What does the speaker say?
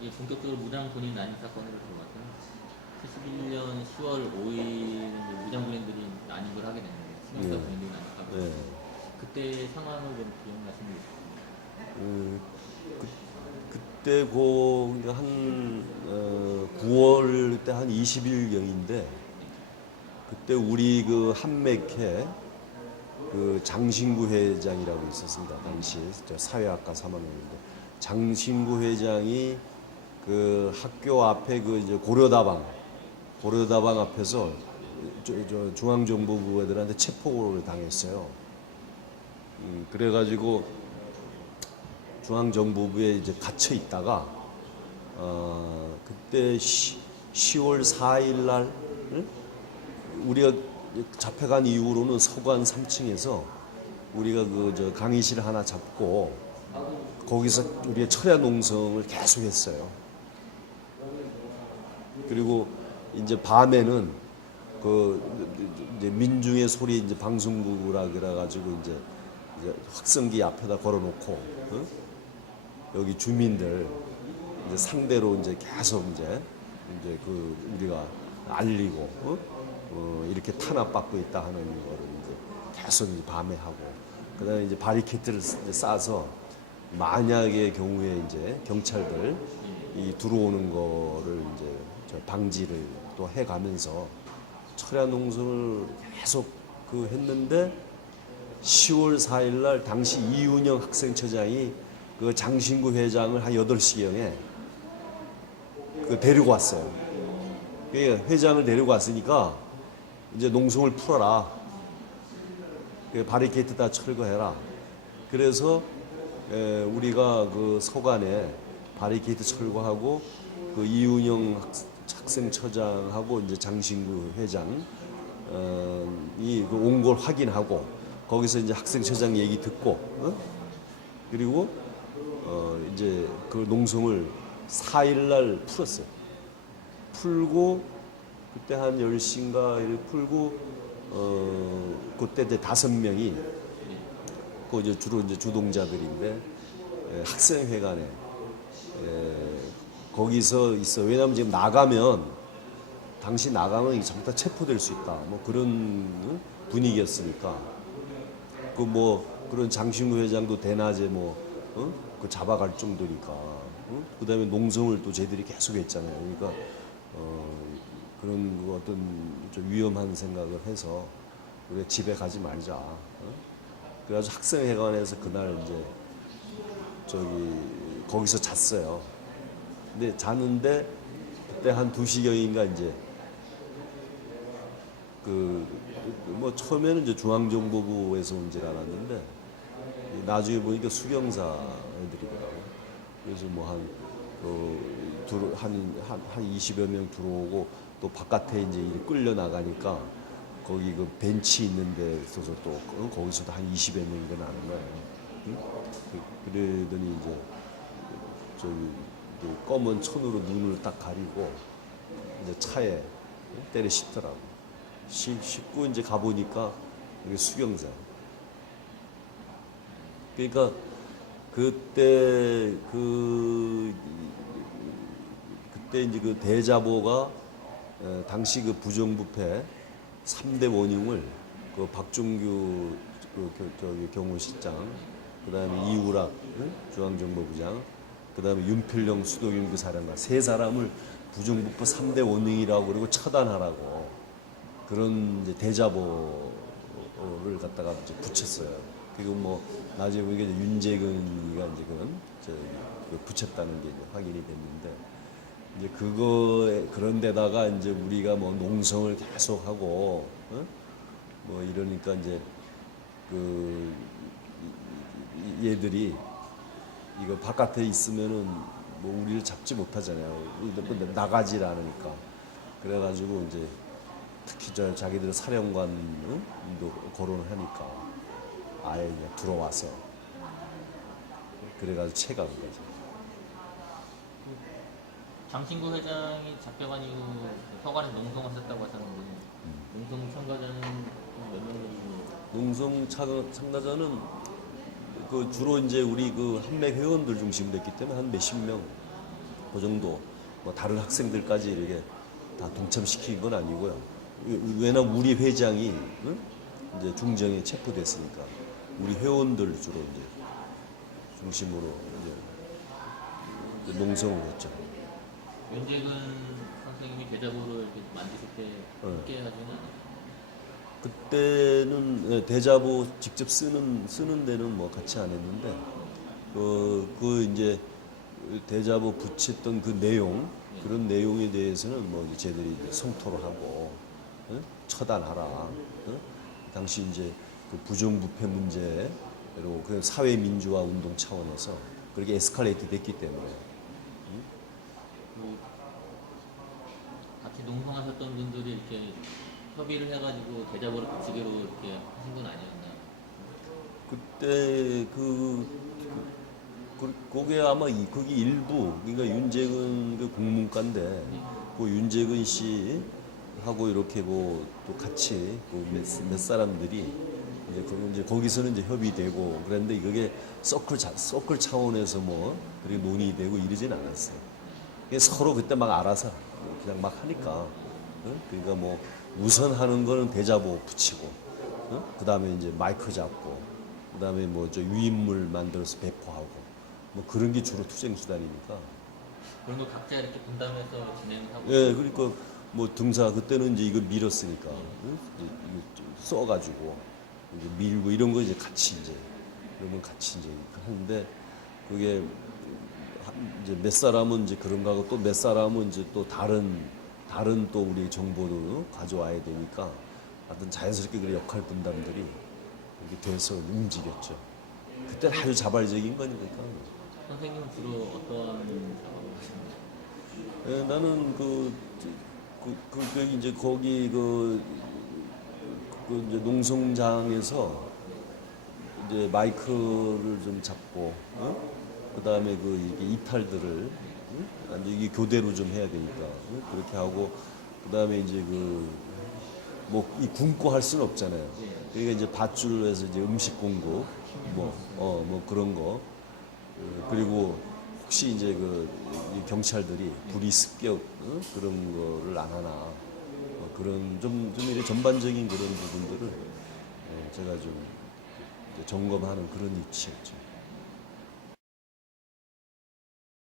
이게 본격적으로 무장 군인 난입 사건으로 들어갔어요. 71년 10월 5일 무장 군인들이 난입을 하게 됐는데 신용사 예. 군인들이 난입하게 예. 됐는데 그때 상황을 좀 기억나시는 게 있어요? 그, 그때 한 9월 때 한 20일경인데 그때 우리 그 한맥회 그 장신구 회장이라고 있었습니다. 당시 저 사회학과 3학년인데 장신구 회장이 그 학교 앞에 그 이제 고려다방 앞에서 저 중앙정보부 애들한테 체포를 당했어요. 그래가지고 중앙정보부에 이제 갇혀 있다가 그때 10월 4일 날 우리가 잡혀간 이후로는 서관 3층에서 우리가 그 저 강의실 하나 잡고 거기서 우리의 철야 농성을 계속했어요. 그리고 이제 밤에는 그 이제 민중의 소리 이제 방송국이라 그래가지고 이제 확성기 앞에다 걸어놓고 여기 주민들 이제 상대로 이제 계속 이제 그 우리가 알리고 이렇게 탄압받고 있다 하는 거를 이제 계속 이제 밤에 하고 그다음에 이제 바리케이트를 쌓아서 만약의 경우에 이제 경찰들 이 들어오는 거를 이제 저 방지를 또 해가면서 철야 농성을 계속 그 했는데 10월 4일 날 당시 이윤영 학생처장이 그 장신구 회장을 한 8시경에 그 데리고 왔어요. 그 회장을 데리고 왔으니까 이제 농성을 풀어라. 그 바리케이트 다 철거해라. 그래서 우리가 그 서관에 바리케이트 철거하고 그 이윤영 학생처장하고 이제 장신구 회장이 온 걸 확인하고 거기서 이제 학생처장 얘기 듣고 그리고 이제 그 농성을 4일 날 풀었어요. 풀고 그때 한 10시인가 이렇게 풀고 그때 이제 5명이 그 이제 주로 이제 주동자들인데 학생회관에 거기서 있어. 왜냐하면 지금 당시 나가면 전부 다 체포될 수 있다. 뭐 그런 분위기였으니까 그 뭐 그런 장신구 회장도 대낮에 그 잡아갈 정도니까. 그다음에 농성을 또 쟤들이 계속 했잖아요. 그러니까 그런 그 어떤 좀 위험한 생각을 해서 우리 집에 가지 말자. 그래가지고 학생회관에서 그날 이제 저기 거기서 잤어요. 근데 잤는데 그때 한 2시경인가 이제 그 뭐 처음에는 이제 중앙정보부에서 온 줄 알았는데 나중에 보니까 수경사 애들이더라고요. 그래서 한 20여 명 들어오고 또 바깥에 이제 끌려 나가니까 거기 그 벤치 있는 데 있어서 또 거기서도 한 20여 명이 나는 거예요. 응? 그러더니 이제 저기 그 검은 천으로 눈을 딱 가리고 이제 차에 때려 싣더라고. 싣고 이제 가보니까 이게 수경사. 그러니까 그때 이제 그 대자보가 당시 그 부정부패 3대 원흉을 그 박종규 저기 경호실장, 그다음에 이우락 중앙정보부장, 그다음에 윤필령 수도경비 사령관 3사람을 부정부패 3대 원흉이라고 그러고 처단하라고 그런 이제 대자보를 갖다가 이제 붙였어요. 그리고 뭐 나중에 보니까 윤재근이가 이제 그 붙였다는 게 이제 확인이 됐는데 이제 그런 데다가 이제 우리가 뭐 농성을 계속하고 뭐 이러니까 이제 그 얘들이 이거 바깥에 있으면은 뭐 우리를 잡지 못하잖아요. 나가질 않으니까. 그래가지고 이제 특히 자기들 사령관도 거론을 하니까 아예 그냥 들어와서 그래가지고 체가한 거죠. 장신구 회장이 잡혀간 이후 서관에서 농성하셨다고 하셨는데 농성 참가자는 몇 명 정도? 농성 참가자는 그 주로 이제 우리 그 한맥 회원들 중심으로 했기 때문에 한 몇십 명 그 정도. 뭐 다른 학생들까지 이렇게 다 동참시킨 건 아니고요. 왜냐면 우리 회장이 응? 이제 중정에 체포됐으니까 우리 회원들 주로 이제 중심으로 이제 농성을 했죠. 윤재근 선생님이 대자보를 이렇게 만드실 때 함께 하지는 않아요. 그때는 대자보 직접 쓰는 데는 뭐 같이 안 했는데 그 이제 대자보 붙였던 그 내용 그런 내용에 대해서는 뭐 이제 쟤들이 이제 성토를 하고 응? 처단하라. 응? 당시 이제 그 부정부패 문제로 그 사회 민주화 운동 차원에서 그렇게 에스컬레이트 됐기 때문에 그 같이 농성하셨던 분들이 이렇게 협의를 해가지고 대자보를 붙이기로 이렇게 하신 건 아니었나? 그때 그게 아마 거기 일부 그러니까 윤재근 그 국문과인데 그 윤재근 씨하고 이렇게 뭐 또 같이 그 몇 사람들이 이제 거기서는 이제 협의되고 그랬는데 그게 서클 차원에서 뭐 그렇게 논의되고 이러진 않았어요. 그게 서로 그때 막 알아서 그냥 막 하니까 그러니까 뭐 우선 하는 거는 대자보 붙이고 그 다음에 이제 마이크 잡고 그 다음에 뭐 저 유인물 만들어서 배포하고 뭐 그런 게 주로 투쟁 수단이니까. 그런 걸 각자 이렇게 분담해서 진행을 하고. 예, 그러니까 뭐 등사 그때는 이제 이거 밀었으니까 이거 써가지고 이제 밀고 이런 거 이제 같이 이제 이런 건 같이 이제 하는데 그게 이제 몇 사람은 이제 그런가 하고 또 몇 사람은 이제 또 다른 또 우리 정보도 가져와야 되니까 하여튼 자연스럽게 그 역할 분담들이 이렇게 돼서 움직였죠. 그때 아주 자발적인 거니까. 선생님은 주로 어떠한 작업을 하시나요? 예, 나는 이제 거기 이제 농성장에서 이제 마이크를 좀 잡고, 그 다음에 이렇게 이탈들을, 아니 이게 교대로 좀 해야 되니까, 그렇게 하고, 그 다음에 이제 뭐, 이 굶고 할 수는 없잖아요. 그러니까 이제 밧줄로 해서 이제 음식 공급, 뭐 그런 거. 그리고 혹시 이제 이 경찰들이 불의 습격 그런 거를 안 하나 그런 좀 이렇게 전반적인 그런 부분들을 제가 좀 이제 점검하는 그런 위치였죠.